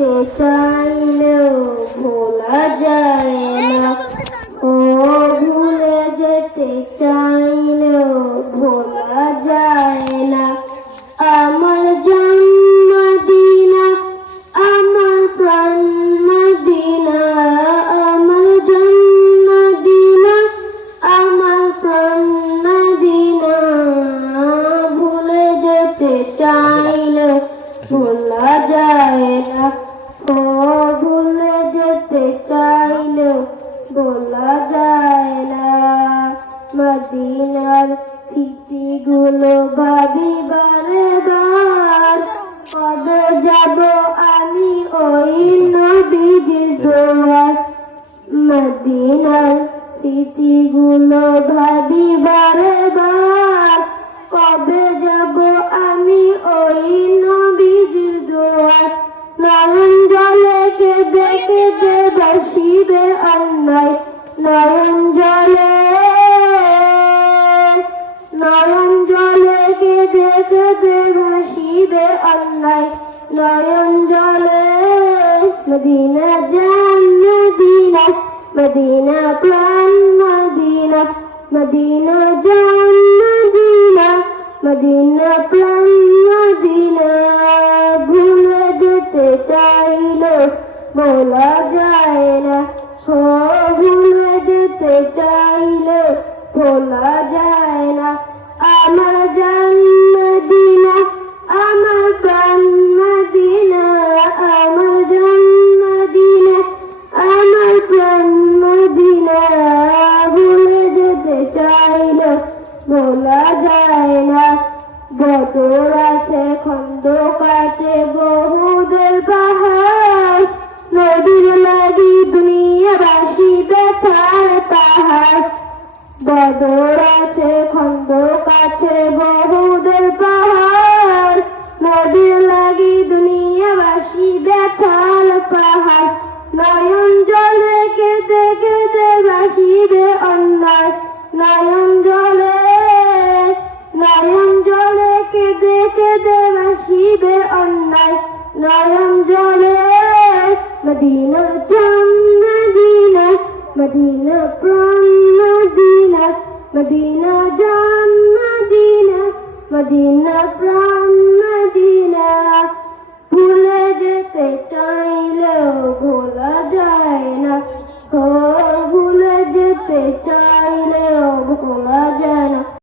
যেতে চাইলেও ভোলা যায় না। ও ভুলে যেতে চাইলেও ভোলা যায় না। আমার জন্মদিনা, আমার প্রাণ মদিনা আমার জন্মদিনা, আমার প্রাণ মদিনা ভুলে যেতে চাইলে ভোলা যায় না। ভুলে যেতে চাইলে বলা যায় না। মদিনার স্মৃতিগুলো ভাবি বারে বার কবে যাব আমি ওই নবীজির দোয়ার? মদিনার স্মৃতিগুলো ভাবি বারে বার কবে যাব আমি ওই নবীজির দোয়ার? নয়ন কেঁদে কেঁদে বাসিবে অন্যায় নয়ন জলে নয়ন জলে কেঁদে কেঁদে ভাসিবে অন্যায় নয়ন জলে মদিনা জান মদিনা মদিনা প্রাণ মদিনা মদিনা জান মদিনা মদিনা প্রাণ বলা যায় না ভুলে যেতে চাইলে বলা যায় না আমার জন্মদিনা, আমার প্রাণ মদিনা আমার জন্মদিনা, আমার প্রাণ মদিনা ভুলে যেতে চাইলে বলা যায় না বদর আছে খন্দ কাছে বহুদের পাহাড় নদীর লাগি দুনিয়াবাসী পাহাড় বদর আছে খন্দ কাছে বহুদের পাহাড়। নদীর লাগি দুনিয়াবাসী ব্যথার পাহাড়। নয়ন জলে কেঁদে কেঁদে ভাসিবে অন্যায়। নয়ন জলে নয়ন জলে কেঁদে কেঁদে ভাসিবে অন্যায়। নয়ন জলে মদিনা চান মদিনা মদিনা প্রাণ মদিনা মদিনা জান মদিনা মদিনা প্রাণ মদিনা। ভুলে যেতে চাইলেও ভোলা যায়